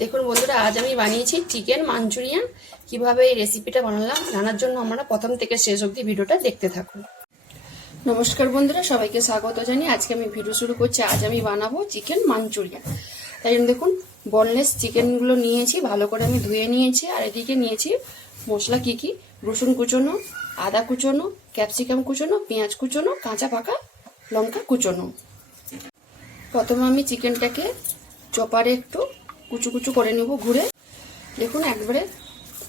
দেখুন বন্ধুরা, আজ আমি বানিয়েছি চিকেন মাঞ্চুরিয়ান। কিভাবে এই রেসিপিটা বানালাম জানার জন্য আমরা প্রথম থেকে শেষ অবধি ভিডিওটা দেখতে থাকুন। নমস্কার বন্ধুরা, সবাইকে স্বাগত জানিয়ে আজকে আমি ভিডিও শুরু করছি। আজ আমি বানাবো চিকেন মাঞ্চুরিয়ান। তাই জন্য দেখুন, বোনলেস চিকেনগুলো নিয়েছি, ভালো করে আমি ধুয়ে নিয়েছি। আর এদিকে নিয়েছি মশলা কি কি: রসুন কুচোনো, আদা কুচোনো, ক্যাপসিকাম কুচোনো, পেঁয়াজ কুচোনো, কাঁচা পাকা লঙ্কা কুচোনো। প্রথমে আমি চিকেনটাকে চপারে একটু কুচু কুচু করে নেব ঘুরে। দেখুন একবারে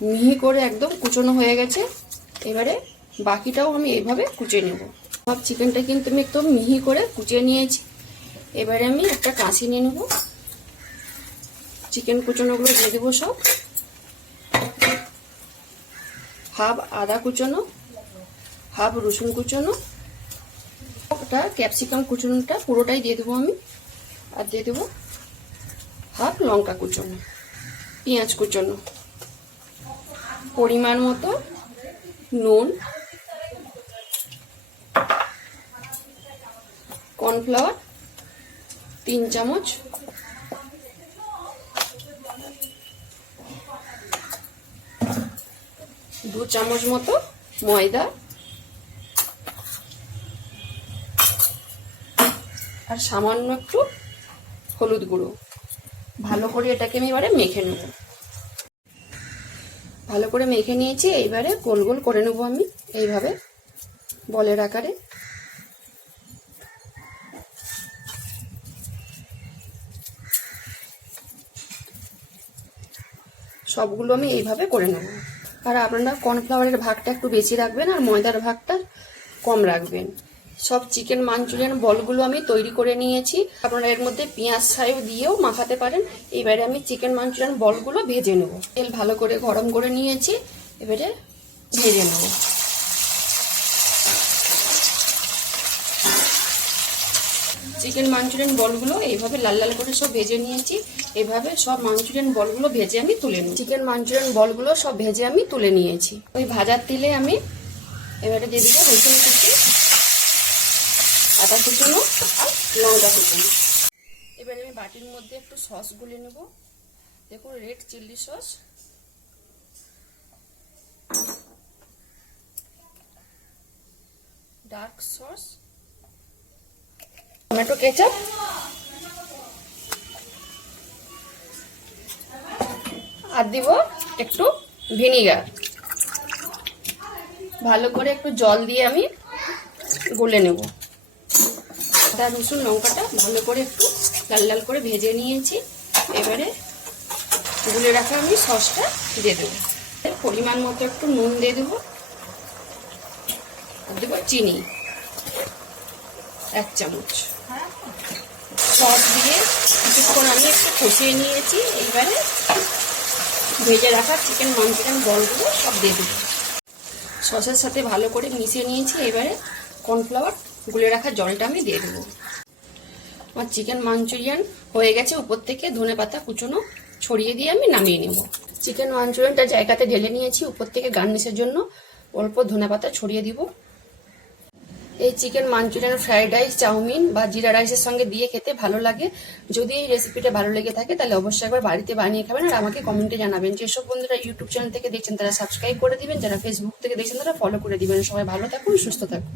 মিহি করে একদম কুচোনো হয়ে গেছে। এবারে বাকিটাও আমি এইভাবে কুচিয়ে নেব। সব চিকেনটা কিন্তু আমি একদম মিহি করে কুচিয়ে নিয়েছি। এবারে আমি একটা কাঁচি নিয়ে নেব, চিকেন কুচোনোগুলো দিয়ে দেবো সব। হাফ আদা কুচোনো, হাফ রসুন কুচোনো, ওটা ক্যাপসিকাম কুচোনোটা পুরোটাই দিয়ে দেবো আমি। আর দিয়ে দেবো হাফ লঙ্কা কুচোনো, পেঁয়াজ কুচোনো, পরিমাণ মতো নুন, কর্নফ্লাওয়ার 3 চামচ, দু চামচ মতো ময়দা, আর সামান্য একটু হলুদ গুঁড়ো। ভালো করে এটাকে আমি এবারে মেখে নেব। ভালো করে মেখে নিয়েছি। এইবারে গোল গোল করে নেব আমি এইভাবে বলের আকারে। সবগুলো আমি এইভাবে করে নেব। আর আপনারা কর্নফ্লাওয়ারের ভাগটা একটু বেশি রাখবেন আর ময়দার ভাগটা কম রাখবেন। সব চিকেন মাঞ্চুরিয়ান বলগুলো আমি তৈরি করে নিয়েছি। আপনারা এর মধ্যে পেঁয়াজ ছাইও দিয়েও মাখাতে পারেন। এবারে আমি চিকেন মাঞ্চুরিয়ান বলগুলো ভেজে নেব। তেল ভালো করে গরম করে নিয়েছি, এবারে ভেজে নেব। চিকেন মাঞ্চুরিয়ান বলগুলো এইভাবে লাল লাল করে সব ভেজে নিয়েছি। এইভাবে সব মাঞ্চুরিয়ান বলগুলো ভেজে আমি তুলে নিই। চিকেন মাঞ্চুরিয়ান বলগুলো সব ভেজে আমি তুলে নিয়েছি। ওই ভাজার তেলে আমি এবারে দিয়ে দেবো রসুন কুচি, আদা কুচোনো আর লঙ্কা কুচোনো। এবারে আমি বাটির মধ্যে একটু সস গুলে নেব। দেখুন, red chilli sauce, dark sauce, tomato ketchup, আর দিব একটু ভিনিগার। ভালো করে একটু জল দিয়ে আমি গুলে নেব। আদা রসুন লঙ্কাটা ভালো করে একটু লাল লাল করে ভেজে নিয়েছি। এবারে গুলে রাখা আমি সসটা দিয়ে দেবো। পরিমাণ মতো একটু নুন দিয়ে দেবো, আর দেবো চিনি 1 চামচ। সস দিয়ে কিছুক্ষণ আমি একটু কষিয়ে নিয়েছি। এইবারে ভেজে রাখা চিকেন মাঞ্চুরিয়ান বলগুলো সব দিয়ে দেবো। সসের সাথে ভালো করে মিশিয়ে নিয়েছি। এবারে কর্নফ্লাওয়ার গুলে রাখা জলটা আমি দিয়ে দেবো। আমার চিকেন মাঞ্চুরিয়ান হয়ে গেছে। উপর থেকে ধনেপাতা কুচোনো ছড়িয়ে দিয়ে আমি নামিয়ে নেব। চিকেন মাঞ্চুরিয়ানটা জায়গাতে ঢেলে নিয়েছি। উপর থেকে গার্নিশের জন্য অল্প ধনেপাতা ছড়িয়ে দিব। এই chicken Manchurian fried rice, chowmein বা জিরা রাইসের সঙ্গে দিয়ে খেতে ভালো লাগে। যদি এই রেসিপিটা ভালো লেগে থাকে তাহলে অবশ্যই একবার বাড়িতে বানিয়ে খাবেন আর আমাকে কমেন্টে জানাবেন। যেসব বন্ধুরা ইউটিউব চ্যানেল থেকে দেখছেন তারা সাবস্ক্রাইব করে দিবেন, যারা ফেসবুক থেকে দেখছেন তারা ফলো করে দিবেন। সবাই ভালো থাকুন, সুস্থ থাকুন।